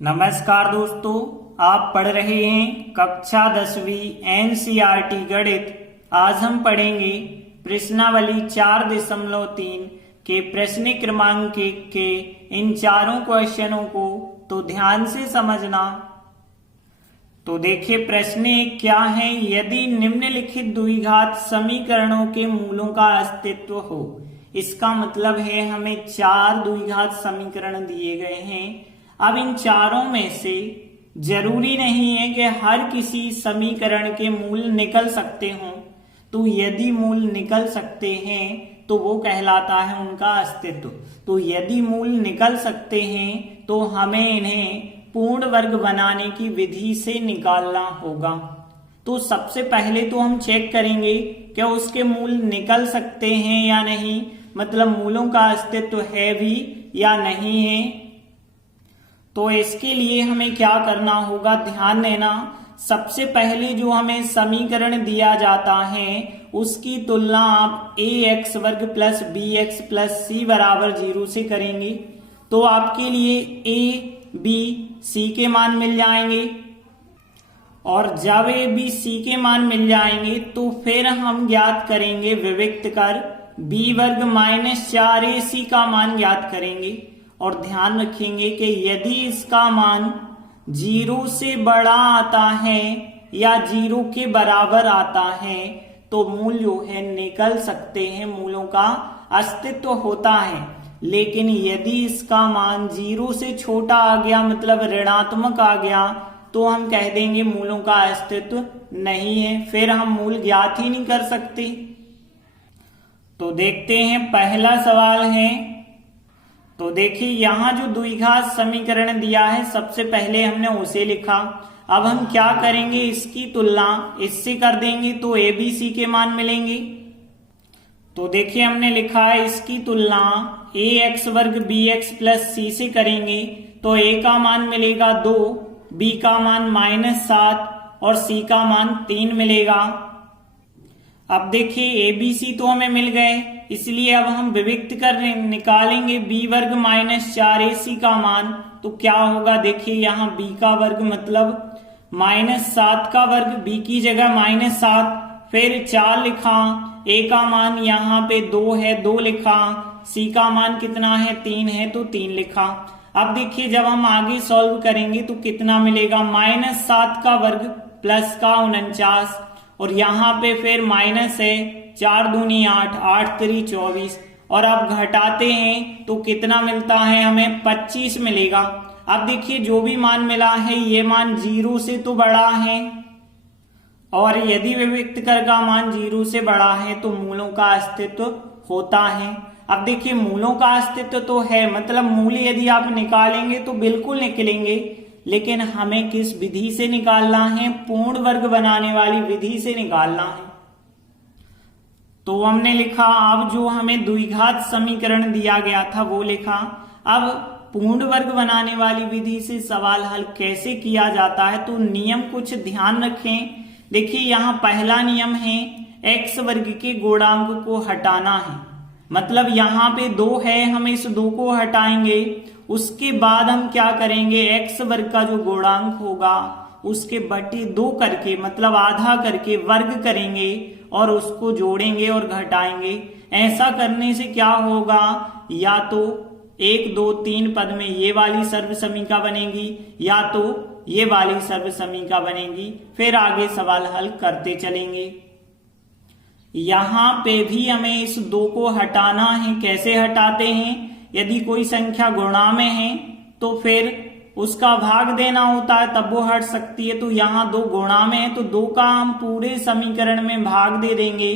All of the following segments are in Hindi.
नमस्कार दोस्तों, आप पढ़ रहे हैं कक्षा 10वीं एनसीईआरटी गणित। आज हम पढ़ेंगे प्रश्नावली 4.3 के प्रश्न क्रमांक 1 के इन चारों क्वेश्चनों को तो ध्यान से समझना। तो देखिए प्रश्न 1 क्या है। यदि निम्नलिखित द्विघात समीकरणों के मूलों का अस्तित्व हो, इसका मतलब है हमें 4 द्विघात समीकरण दिए गए हैं। अब इन चारों में से जरूरी नहीं है कि हर किसी समीकरण के मूल निकल सकते हों, तो यदि मूल निकल सकते हैं तो वो कहलाता है उनका अस्तित्व। तो यदि मूल निकल सकते हैं तो हमें इन्हें पूर्ण वर्ग बनाने की विधि से निकालना होगा। तो सबसे पहले तो हम चेक करेंगे क्या उसके मूल निकल सकते हैं या नहीं, मतलब मूलों का अस्तित्व है भी या नहीं है। तो इसके लिए हमें क्या करना होगा, ध्यान देना। सबसे पहले जो हमें समीकरण दिया जाता है उसकी तुलना आप ax वर्ग प्लस bx प्लस c बराबर 0 से करेंगे तो आपके लिए a b c के मान मिल जाएंगे। और जब a b c के मान मिल जाएंगे तो फिर हम ज्ञात करेंगे विविक्त कर b वर्ग माइनस 4ac का मान ज्ञात करेंगे। और ध्यान रखेंगे कि यदि इसका मान 0 से बड़ा आता है या 0 के बराबर आता है तो मूल जो है निकल सकते हैं, मूलों का अस्तित्व होता है। लेकिन यदि इसका मान 0 से छोटा आ गया, मतलब ऋणात्मक आ गया, तो हम कह देंगे मूलों का अस्तित्व नहीं है, फिर हम मूल ज्ञात ही नहीं कर सकते। तो देखते हैं पहला सवाल है। तो देखिए यहाँ जो द्विघात समीकरण दिया है सबसे पहले हमने उसे लिखा। अब हम क्या करेंगे, इसकी तुलना इससे कर देंगे तो a b c के मान मिलेंगे। तो देखिए हमने लिखा है इसकी तुलना ax वर्ग bx प्लस c से करेंगे तो a का मान मिलेगा 2, b का मान -7 और c का मान 3 मिलेगा। अब देखिए a b c तो हमें मिल गए, इसलिए अब हम विविक्त कर निकालेंगे b वर्ग माइनस 4ac का मान। तो क्या होगा, देखिए यहाँ b का वर्ग मतलब -7 का वर्ग, b की जगह -7, फिर 4 लिखा, a का मान यहाँ पे 2 है 2 लिखा, c का मान कितना है 3 है तो 3 लिखा। अब देखिए जब हम आगे सॉल्व करेंगे तो कितना मिलेगा, -7 का वर्ग प्लस का 49 और यहाँ पे फिर माइनस है, 4 दूनी 8, 8 3 24 और अब घटाते हैं तो कितना मिलता है हमें 25 मिलेगा। अब देखिए जो भी मान मिला है ये मान 0 से तो बड़ा है और यदि विविक्त कर का मान 0 से बड़ा है तो मूलों का अस्तित्व होता है। अब देखिए मूलों का अस्तित्व तो है, मतलब मूल यदि आप निकालेंगे तो बिल्कुल निकलेंगे, लेकिन हमें किस विधि से निकालना है, पूर्ण वर्ग बनाने वाली विधि से निकालना है। तो हमने लिखा, अब जो हमें द्विघात समीकरण दिया गया था वो लिखा। अब पूर्ण वर्ग बनाने वाली विधि से सवाल हल कैसे किया जाता है, तो नियम कुछ ध्यान रखें। देखिए यहाँ पहला नियम है x वर्ग के गुणांक को हटाना है, मतलब यहाँ पे 2 है, हम इस 2 को हटाएंगे। उसके बाद हम क्या करेंगे, x वर्ग का जो गुणांक होगा उसके बटे 2 करके, मतलब आधा करके वर्ग करेंगे और उसको जोड़ेंगे और घटाएंगे। ऐसा करने से क्या होगा, या तो 1 2 3 पद में ये वाली सर्व समीका बनेगी या तो ये वाली सर्व समीका बनेगी। फिर आगे सवाल हल करते चलेंगे। यहाँ पे भी हमें इस 2 को हटाना है। कैसे हटाते हैं, यदि कोई संख्या गुणा में है तो फिर उसका भाग देना होता है तब वो हट सकती है। तो यहाँ 2 गुणा में है तो 2 का हम पूरे समीकरण में भाग दे देंगे।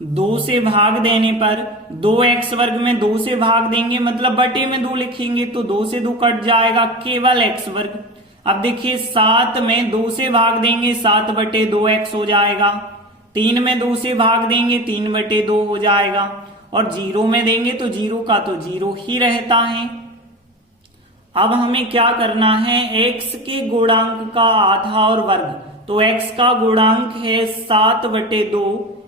2 से भाग देने पर 2x वर्ग में 2 से भाग देंगे, मतलब बटे में 2 लिखेंगे तो 2 से 2 कट जाएगा, केवल x वर्ग। अब देखिए 7 में 2 से भाग देंगे, 7 बटे 2x हो जाएगा। 3 में 2 से भाग देंगे, 3 बटे 2 हो जाएगा। और 0 में देंगे तो 0 का तो 0 ही रहता है। अब हमें क्या करना है, x के गुणांक का आधा और वर्ग। तो x का गुणांक है 7 बटे 2,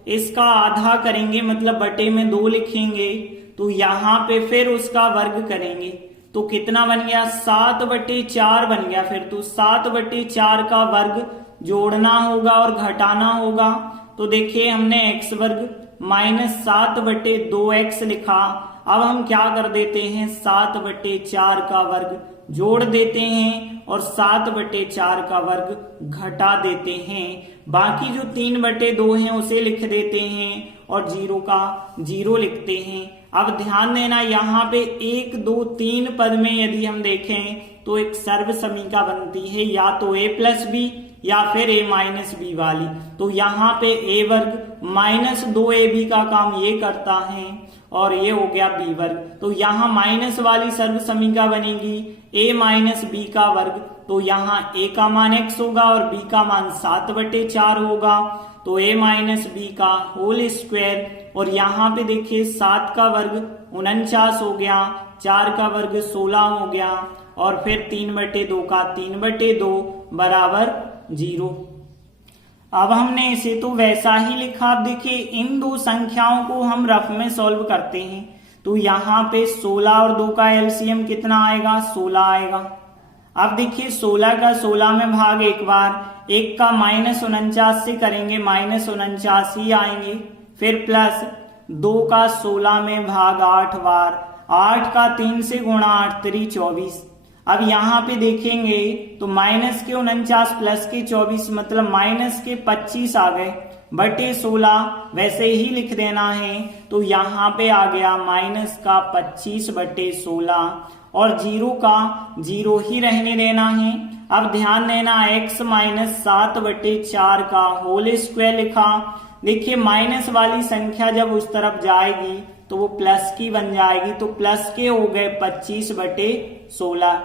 इसका आधा करेंगे मतलब बटे में 2 लिखेंगे तो यहाँ पे फिर उसका वर्ग करेंगे। तो कितना बन गया 7/4 बन गया। फिर तो 7/4 का वर्ग जोड़ना होगा और घटाना होगा। तो देखिए हमने x वर्ग -7/2x लिखा। अब हम क्या कर देते हैं 7/4 का वर्ग जोड़ देते हैं और 7/4 का वर्ग घटा देते हैं। बाकी जो 3/2 है उसे लिख देते हैं और 0 का 0 लिखते हैं। अब ध्यान देना यहाँ पे 1 2 3 पद में यदि हम देखें तो एक सर्व समीका बनती है या तो a + b या फिर a - b वाली। तो यहाँ पे a वर्ग -2ab का काम ये करता है और ये हो गया b वर्ग। तो यहाँ माइनस वाली सर्व समीका बनेगी a - b का वर्ग। तो यहाँ a का मान x होगा और b का मान 7/4 होगा। तो a - b का होल स्क्वायर। और यहाँ पे देखिए 7 का वर्ग 49 हो गया, 4 का वर्ग 16 हो गया और फिर 3/2 का 3/2 बराबर 0। अब हमने इसे तो वैसा ही लिखा। अब देखिए इन दो संख्याओं को हम रफ में सॉल्व करते हैं। तो यहाँ पे 16 और 2 का एलसीएम कितना आएगा 16 आएगा। अब देखिए 16 का 16 में भाग एक बार, 1 का -49 से करेंगे -49 आएंगे। फिर प्लस 2 का 16 में भाग 8 बार, 8 का 3 से गुणा 8 3 24। अब यहाँ पे देखेंगे तो -49 प्लस के 24 मतलब -25 आ गए बटे 16 वैसे ही लिख देना है। तो यहाँ पे आ गया -25/16 और 0 का 0 ही रहने देना है। अब ध्यान देना x -7/4 का होल स्क्वायर लिखा। देखिए माइनस वाली संख्या जब उस तरफ जाएगी तो वो प्लस की बन जाएगी। तो प्लस के हो गए 25/16।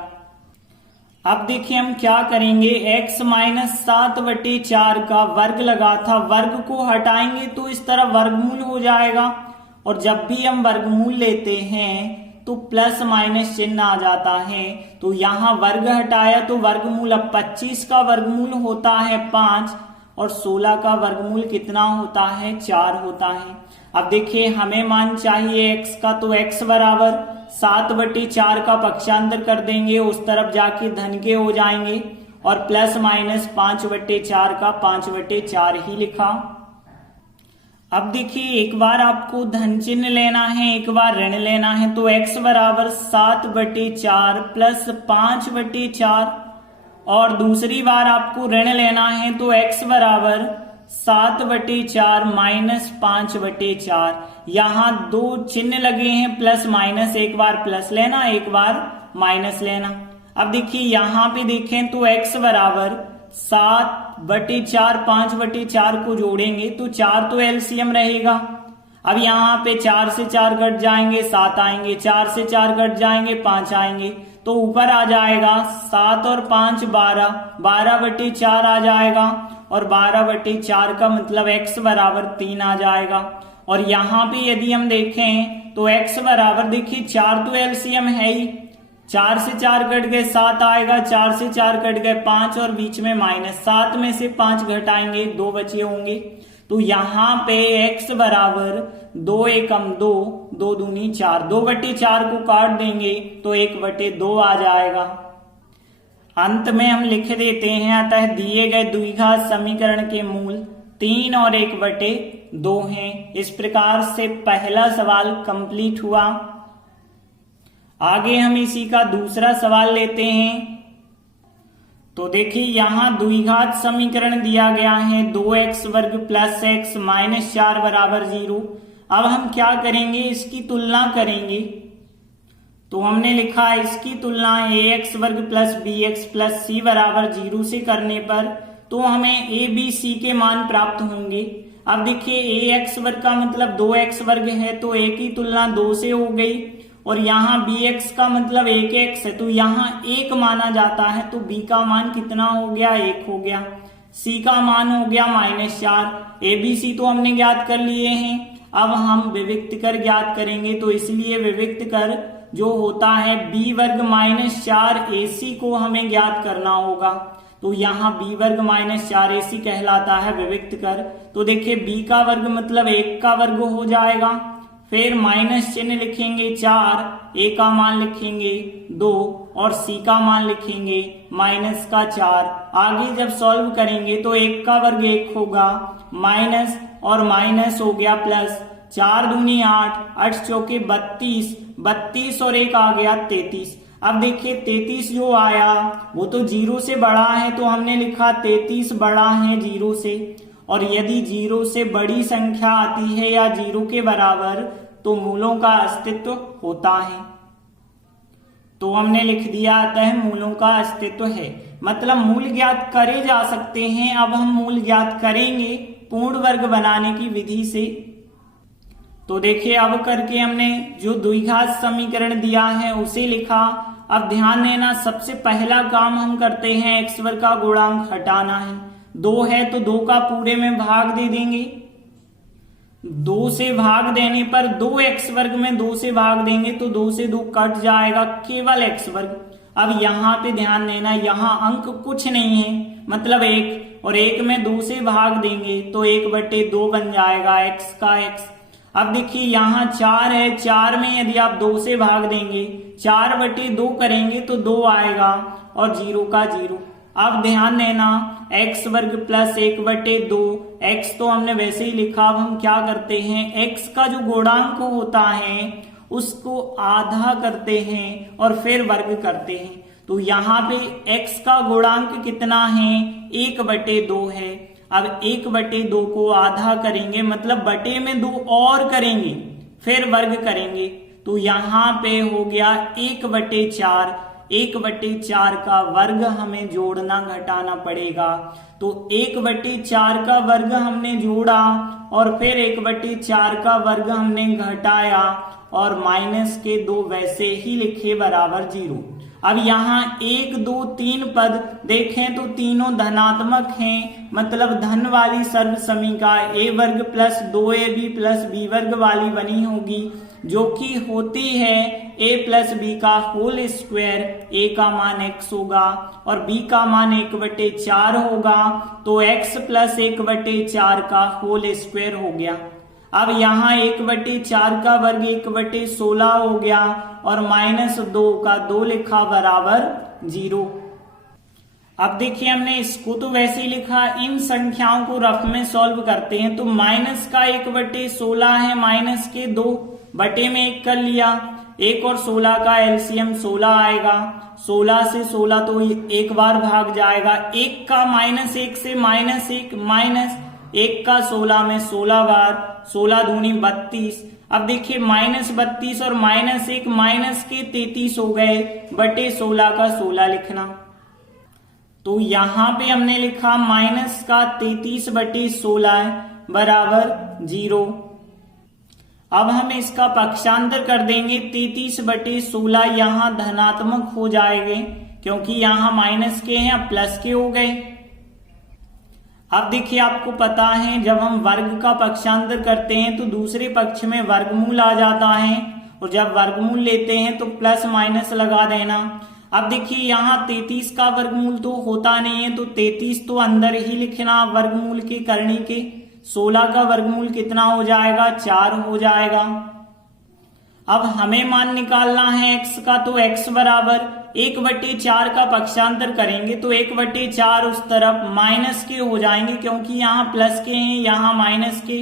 अब देखिए हम क्या करेंगे x -7/4 का वर्ग लगा था, वर्ग को हटाएंगे तो इस तरह वर्गमूल हो जाएगा। और जब भी हम वर्गमूल लेते हैं तो प्लस माइनस चिन्ह आ जाता है। तो यहाँ वर्ग हटाया तो वर्गमूल, अब 25 का वर्गमूल होता है 5 और 16 का वर्गमूल कितना होता है 4 होता है। अब देखिए हमें मान चाहिए x का, तो x बराबर 7/4 का पक्षांतर कर देंगे, उस तरफ जाके धन के हो जाएंगे और प्लस माइनस 5/4 का 5/4 ही लिखा। अब देखिए एक बार आपको धन चिन्ह लेना है, एक बार ऋण लेना है। तो x बराबर 7/4 प्लस 5/4 और दूसरी बार आपको ऋण लेना है तो x बराबर 7/4 माइनस 5/4। यहाँ दो चिन्ह लगे हैं प्लस माइनस, एक बार प्लस लेना एक बार माइनस लेना। अब देखिए यहाँ पे देखें तो x बराबर 7/4 5/4 को जोड़ेंगे तो 4 तो एलसीएम रहेगा। अब यहाँ पे 4 से 4 कट जाएंगे 7 आएंगे, 4 से 4 कट जाएंगे 5 आएंगे। तो ऊपर आ जाएगा 7 और 5 12, 12/4 आ जाएगा और 12/4 का मतलब x बराबर 3 आ जाएगा। और यहाँ पे यदि हम देखें तो x बराबर, देखिए 4 तो एलसीएम है ही, 4 से 4 कट गए 7 आएगा, 4 से 4 कट गए 5 और बीच में माइनस, 7 में से 5 घटाएंगे 2 बचे होंगे। तो यहाँ पे x बराबर 2 एकम 2, 2 दूनी 4, 2/4 को काट देंगे तो 1/2 आ जाएगा। अंत में हम लिख देते हैं, अतः दिए गए द्विघात समीकरण के मूल 3 और 1/2 हैं। इस प्रकार से पहला सवाल कंप्लीट हुआ। आगे हम इसी का दूसरा सवाल लेते हैं। तो देखिए यहाँ द्विघात समीकरण दिया गया है 2x वर्ग प्लस x माइनस 4 बराबर 0। अब हम क्या करेंगे, इसकी तुलना करेंगे। तो हमने लिखा इसकी तुलना ax वर्ग प्लस bx प्लस c बराबर 0 से करने पर तो हमें a b c के मान प्राप्त होंगे। अब देखिए ax वर्ग का मतलब 2x वर्ग है तो a की तुलना 2 से हो गई और यहाँ bx का मतलब 1x है तो यहाँ 1 माना जाता है। तो b का मान कितना हो गया 1 हो गया, c का मान हो गया -4। a b c तो हमने ज्ञात कर लिए हैं, अब हम विविक्त कर ज्ञात करेंगे। तो इसलिए विविक्त कर जो होता है b वर्ग -4 ac को हमें ज्ञात करना होगा। तो यहाँ b वर्ग -4 ac कहलाता है विविक्त कर। तो देखिए b का वर्ग मतलब 1 का वर्ग हो जाएगा, फिर माइनस चिन्ह लिखेंगे 4, a का मान लिखेंगे 2 और c का मान लिखेंगे -4। आगे जब सॉल्व करेंगे तो 1 का वर्ग 1 होगा, माइनस और माइनस हो गया प्लस, 4 दूनी 8, 8 चौके 32, 32 और 1 आ गया 33। अब देखिए 33 जो आया वो तो 0 से बड़ा है, तो हमने लिखा 33 बड़ा है 0 से। और यदि 0 से बड़ी संख्या आती है या 0 के बराबर तो मूलों का अस्तित्व होता है। तो हमने लिख दिया अतः मूलों का अस्तित्व है, मतलब मूल ज्ञात करे जा सकते हैं। अब हम मूल ज्ञात करेंगे पूर्ण वर्ग बनाने की विधि से। तो देखिए अब करके हमने जो द्विघात समीकरण दिया है उसे लिखा। अब ध्यान देना, सबसे पहला काम हम करते हैं एक्स वर्ग का गुणांक हटाना है। 2 है तो 2 का पूरे में भाग दे देंगे, 2 से भाग देने पर 2x वर्ग में 2 से भाग देंगे तो 2 से 2 कट जाएगा, केवल x वर्ग। अब यहाँ पे ध्यान देना, यहाँ अंक कुछ नहीं है, मतलब 1, और 1 में 2 से भाग देंगे तो 1/2 बन जाएगा x का x। अब देखिए यहाँ 4 है, 4 में यदि आप 2 से भाग देंगे 4/2 करेंगे तो 2 आएगा और 0 का 0। अब ध्यान देना, x वर्ग प्लस 1/2, x तो हमने वैसे ही लिखा। अब हम क्या करते हैं, x का जो गुणांक होता है उसको आधा करते हैं और फिर वर्ग करते हैं। तो यहाँ पे x का गुणांक कितना है, 1/2 है। अब 1/2 को आधा करेंगे, मतलब बटे में 2 और करेंगे फिर वर्ग करेंगे, तो यहाँ पे हो गया 1/4। 1/4 का वर्ग हमें जोड़ना घटाना पड़ेगा। तो 1/4 का वर्ग हमने जोड़ा और फिर 1/4 का वर्ग हमने घटाया और माइनस के 2 वैसे ही लिखे बराबर 0। अब यहाँ 1, 2, 3 पद देखें तो तीनों धनात्मक हैं, मतलब धन वाली सर्व समीका a वर्ग प्लस 2ab प्लस b वर्ग वाली बनी होगी, जो कि होती है a प्लस बी का होल स्क्वायर। a का मान x होगा और b का मान 1/4 होगा, तो x प्लस 1/4 का होल स्क्वायर हो गया। अब यहाँ 1/4 का वर्ग 1/16 हो गया और -2 का 2 लिखा बराबर 0। अब देखिए हमने इसको तो वैसे ही लिखा, इन संख्याओं को रफ में सॉल्व करते हैं। तो माइनस का 1/16 है, माइनस के 2 बटे में 1 कर लिया, 1 और 16 का एलसीएम 16 आएगा। 16 से 16 तो एक बार भाग जाएगा, 1 का -1 से -1 माइनस 1 का 16 में 16 बार, 16 दूनी 32। अब देखिए -32 और -1 माइनस के 33 हो गए, बटे 16 का 16 लिखना। तो यहाँ पे हमने लिखा माइनस का 33/16 बराबर 0। अब हम इसका पक्षांतर कर देंगे, 33/16 यहाँ धनात्मक हो जाएंगे क्योंकि यहाँ माइनस के हैं, अब प्लस के हो गए। अब देखिए आपको पता है जब हम वर्ग का पक्षांतर करते हैं तो दूसरे पक्ष में वर्गमूल आ जाता है, और जब वर्गमूल लेते हैं तो प्लस माइनस लगा देना। अब देखिए यहाँ 33 का वर्गमूल तो होता नहीं है, तो 33 तो अंदर ही लिखना वर्गमूल के करनी के। 16 का वर्गमूल कितना हो जाएगा, 4 हो जाएगा। अब हमें मान निकालना है x का, तो x बराबर 1/4 का पक्षांतर करेंगे तो 1/4 उस तरफ माइनस के हो जाएंगे क्योंकि यहाँ प्लस के हैं, यहाँ माइनस के,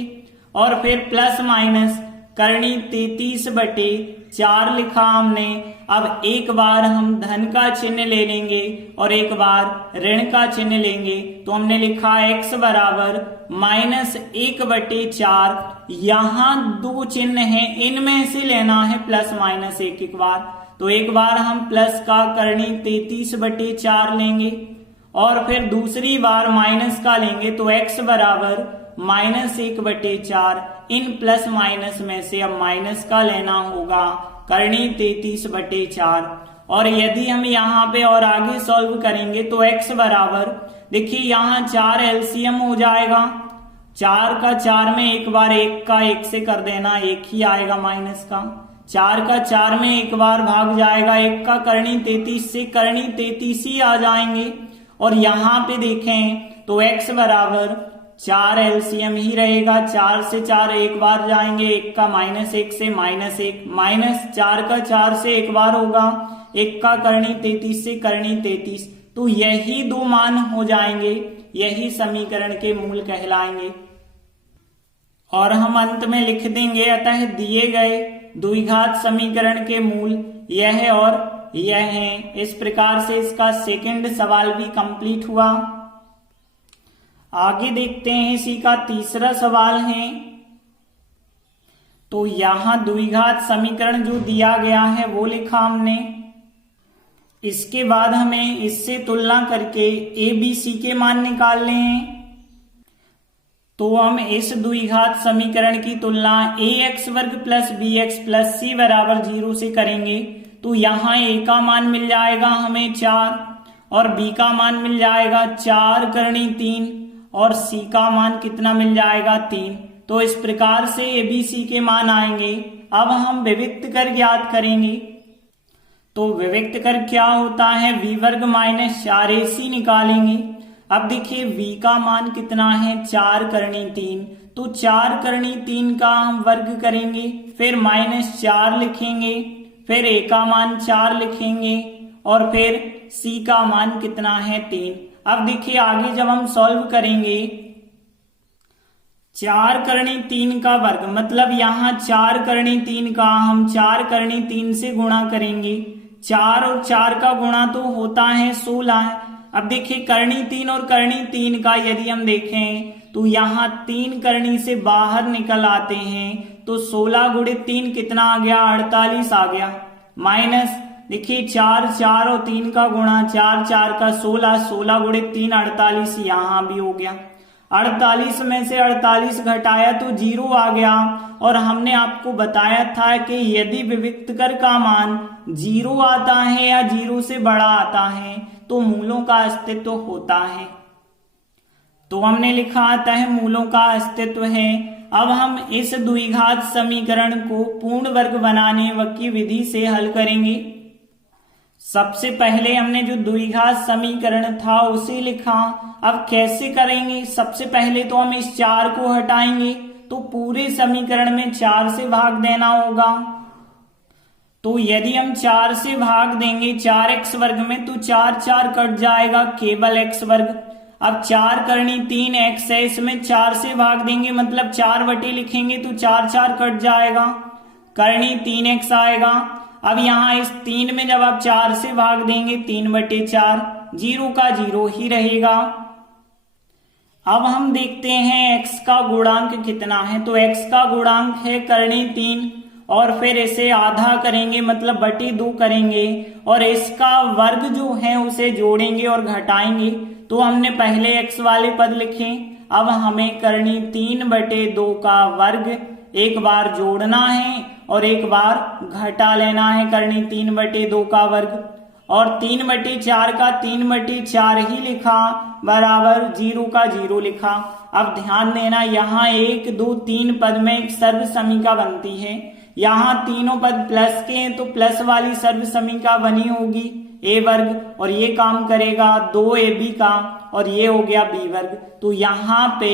और फिर प्लस माइनस करनी 33/4 लिखा हमने। अब एक बार हम धन का चिन्ह ले लेंगे और एक बार ऋण का चिन्ह लेंगे, तो हमने लिखा x बराबर -1/4। यहाँ 2 चिन्ह हैं, इनमें से लेना है प्लस माइनस एक बार, तो एक बार हम प्लस का करनी 33/4 लेंगे और फिर दूसरी बार माइनस का लेंगे, तो x बराबर -1/4। इन प्लस माइनस में से अब माइनस का लेना होगा, करनी 33/4। और यदि हम यहाँ पे और आगे सॉल्व करेंगे तो x बराबर, देखिए यहाँ 4 एलसीएम हो जाएगा, 4 का 4 में एक बार 1 का 1 से कर देना, 1 ही आएगा माइनस का। 4 का 4 में एक बार भाग जाएगा, 1 का करनी 33 से करनी 33 ही आ जाएंगे। और यहाँ पे देखें तो x बराबर 4 एलसीएम ही रहेगा। 4 से 4 एक बार जाएंगे, 1 का -1 से -1, -4 का 4 से एक बार होगा, 1 का करनी 33 से करनी 33। तो यही दो मान हो जाएंगे, यही समीकरण के मूल कहलाएंगे। और हम अंत में लिख देंगे, अतः दिए गए द्विघात समीकरण के मूल यह और यह हैं। इस प्रकार से इसका सेकंड सवाल भी कंप्लीट हुआ। आगे देखते हैं, इसी का तीसरा सवाल है। तो यहां द्विघात समीकरण जो दिया गया है वो लिखा हमने। इसके बाद हमें इससे तुलना करके ए बी सी के मान निकालने हैं। तो हम इस द्विघात समीकरण की तुलना ए एक्स वर्ग प्लस बी एक्स प्लस सी बराबर 0 से करेंगे। तो यहां ए का मान मिल जाएगा हमें 4 और बी का मान मिल जाएगा 4 करनी 3 और सी का मान कितना मिल जाएगा 3। तो इस प्रकार से ए बी सी के मान आएंगे। अब हम विविक्त कर ज्ञात करेंगे। तो विविक्त कर क्या होता है, वी वर्ग माइनस 4ac निकालेंगे। अब देखिए v का मान कितना है 4 करनी 3, तो 4 करनी 3 का हम वर्ग करेंगे, फिर -4 लिखेंगे, फिर a का मान 4 लिखेंगे और फिर c का मान कितना है 3। अब देखिए आगे जब हम सॉल्व करेंगे, 4 करनी 3 का वर्ग मतलब यहां 4 करनी 3 का हम 4 करनी 3 से गुणा करेंगे। 4 और 4 का गुणा तो होता है 16। अब देखिए करनी 3 और करनी 3 का यदि हम देखें तो यहाँ 3 करनी से बाहर निकल आते हैं, तो 16 गुणित 3 कितना आ गया 48 आ गया। माइनस देखिए 4 4 और 3 का गुणा 4 4 का 16, 16 गुणित 3 48, यहाँ भी हो गया। 48 में से 48 घटाया तो 0 आ गया। और हमने आपको बताया था कि यदि विविक्त कर का मान 0 आता है या 0 से बड़ा आता है तो मूलों का अस्तित्व होता है। तो हमने लिखा आता है मूलों का अस्तित्व है। अब हम इस द्विघात समीकरण को पूर्ण वर्ग बनाने की विधि से हल करेंगे। सबसे पहले हमने जो द्विघात समीकरण था उसे लिखा। अब कैसे करेंगे, सबसे पहले तो हम इस 4 को हटाएंगे, तो पूरे समीकरण में 4 से भाग देना होगा। तो यदि हम 4 से भाग देंगे 4x वर्ग में तो 4 4 कट जाएगा, केवल x वर्ग। अब 4 करनी 3x है, इसमें 4 से भाग देंगे मतलब 4 बटे लिखेंगे तो 4 4 कट जाएगा, करनी 3x आएगा। अब यहाँ इस 3 में जब आप 4 से भाग देंगे 3 बटे 4, 0 का 0 ही रहेगा। अब हम देखते हैं x का गुणांक कितना है। तो x का गुणांक है करनी 3 और फिर इसे आधा करेंगे मतलब बटे 2 करेंगे और इसका वर्ग जो है उसे जोड़ेंगे और घटाएंगे। तो हमने पहले x वाले पद लिखे, अब हमें करनी 3 बटे 2 का वर्ग एक बार जोड़ना है और एक बार घटा लेना है, करनी 3 बटे 2 का वर्ग। और 3 बटे 4 का 3 बटे 4 ही लिखा बराबर 0 का 0 लिखा। अब ध्यान देना यहाँ 1 2 3 पद में एक सर्व समीका बनती है। यहाँ तीनों पद प्लस के हैं तो प्लस वाली सर्व समीका बनी होगी a वर्ग, और ये काम करेगा 2ab का और ये हो गया b वर्ग। तो यहाँ पे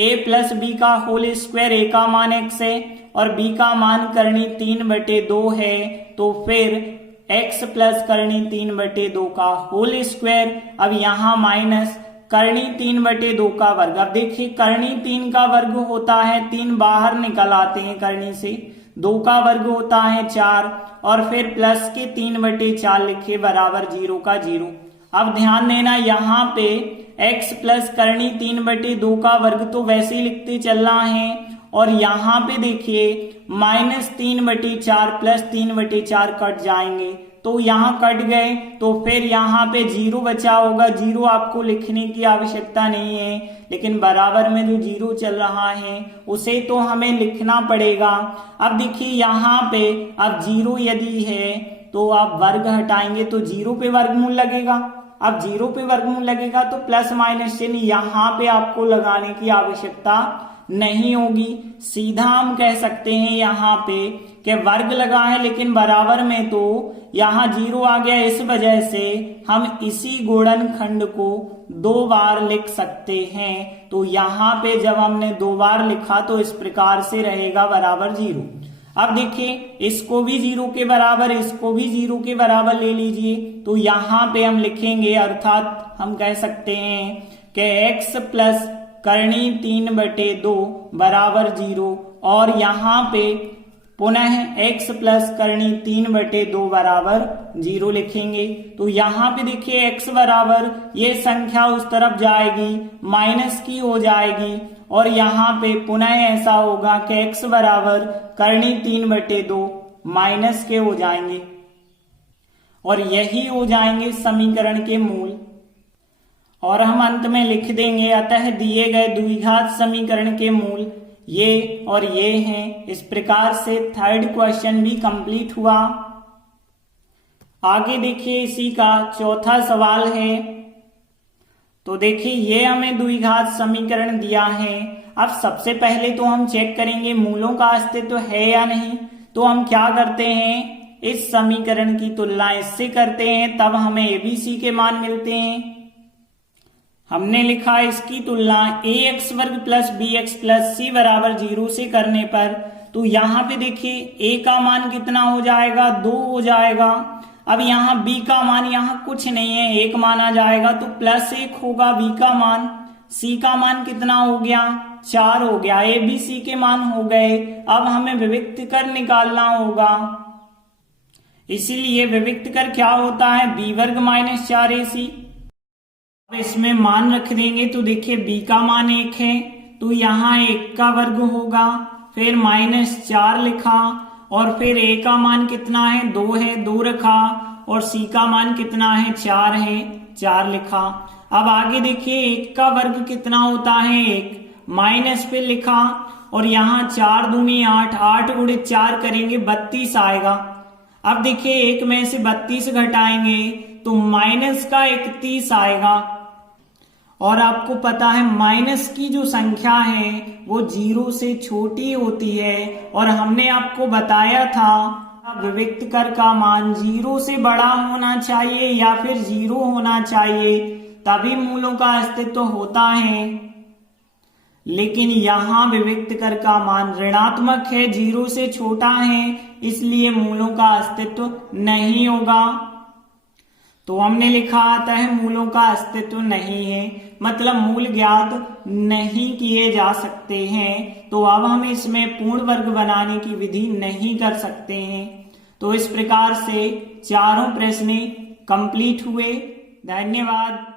a प्लस बी का होल स्क्वायर, a का मान x है और b का मान करनी 3 बटे 2 है, तो फिर x प्लस करनी 3 बटे 2 का होल स्क्वायर। अब यहाँ माइनस करनी 3 बटे 2 का वर्ग। अब देखिए करनी 3 का वर्ग होता है 3 बाहर निकल आते हैं करनी से, 2 का वर्ग होता है 4 और फिर प्लस के 3 बटे 4 लिखे बराबर 0 का 0। अब ध्यान देना यहाँ पे x प्लस करनी 3 बटे 2 का वर्ग तो वैसे ही लिखते चलना है और यहाँ पे देखिए -3 बटे 4 प्लस 3 बटे 4 कट जाएंगे, तो यहाँ कट गए तो फिर यहाँ पे 0 बचा होगा। 0 आपको लिखने की आवश्यकता नहीं है, लेकिन बराबर में जो 0 चल रहा है उसे तो हमें लिखना पड़ेगा। अब देखिए यहाँ पे अब 0 यदि है तो आप वर्ग हटाएंगे तो 0 पे वर्गमूल लगेगा। अब 0 पे वर्गमूल लगेगा तो प्लस माइनस चिन्ह यहाँ पे आपको लगाने की आवश्यकता नहीं होगी। सीधा हम कह सकते हैं यहाँ पे कि वर्ग लगा है लेकिन बराबर में तो यहाँ 0 आ गया, इस वजह से हम इसी गुणनखंड को 2 बार लिख सकते हैं। तो यहाँ पे जब हमने 2 बार लिखा तो इस प्रकार से रहेगा बराबर 0। अब देखिए इसको भी 0 के बराबर, इसको भी 0 के बराबर ले लीजिए। तो यहाँ पे हम लिखेंगे, अर्थात हम कह सकते हैं कि x प्लस करनी 3/2 बराबर 0, और यहाँ पे पुनः x प्लस करनी 3/2 बराबर 0 लिखेंगे। तो यहाँ पे देखिए x बराबर, ये संख्या उस तरफ जाएगी, माइनस की हो जाएगी, और यहाँ पे पुनः ऐसा होगा कि x बराबर करनी 3/2 माइनस के हो जाएंगे, और यही हो जाएंगे समीकरण के मूल। और हम अंत में लिख देंगे, अतः दिए गए द्विघात समीकरण के मूल ये और ये हैं। इस प्रकार से थर्ड क्वेश्चन भी कंप्लीट हुआ। आगे देखिए इसी का चौथा सवाल है। तो देखिए ये हमें द्विघात समीकरण दिया है। अब सबसे पहले तो हम चेक करेंगे मूलों का अस्तित्व है या नहीं। तो हम क्या करते हैं, इस समीकरण की तुलना इससे करते हैं, तब हमें एबीसी के मान मिलते हैं। हमने लिखा इसकी तुलना ax वर्ग प्लस bx प्लस c बराबर 0 से करने पर, तो यहाँ पे देखिए a का मान कितना हो जाएगा, 2 हो जाएगा। अब यहाँ b का मान यहाँ कुछ नहीं है, 1 माना जाएगा, तो +1 होगा b का मान। c का मान कितना हो गया, 4 हो गया। a b c के मान हो गए। अब हमें विविक्त कर निकालना होगा, इसीलिए विविक्त कर क्या होता है, b वर्ग माइनस 4ac। अब इसमें मान रख देंगे, तो देखिए b का मान 1 है, तो यहाँ 1 का वर्ग होगा, फिर -4 लिखा, और फिर a का मान कितना है, 2 है, 2 रखा, और c का मान कितना है, 4 है, 4 लिखा। अब आगे देखिए 1 का वर्ग कितना होता है, 1, माइनस पे लिखा, और यहाँ 4 दूनी 8, 8 गुणित 4 करेंगे 32 आएगा। अब देखिए 1 में से 32 घटाएंगे तो माइनस का 31 आएगा। और आपको पता है माइनस की जो संख्या है वो 0 से छोटी होती है, और हमने आपको बताया था विविक्त कर का मान 0 से बड़ा होना चाहिए या फिर 0 होना चाहिए, तभी मूलों का अस्तित्व होता है। लेकिन यहाँ विविक्त कर का मान ऋणात्मक है, 0 से छोटा है, इसलिए मूलों का अस्तित्व नहीं होगा। तो हमने लिखा आता है मूलों का अस्तित्व नहीं है, मतलब मूल ज्ञात नहीं किए जा सकते हैं। तो अब हम इसमें पूर्ण वर्ग बनाने की विधि नहीं कर सकते हैं। तो इस प्रकार से चारों प्रश्न कंप्लीट हुए। धन्यवाद।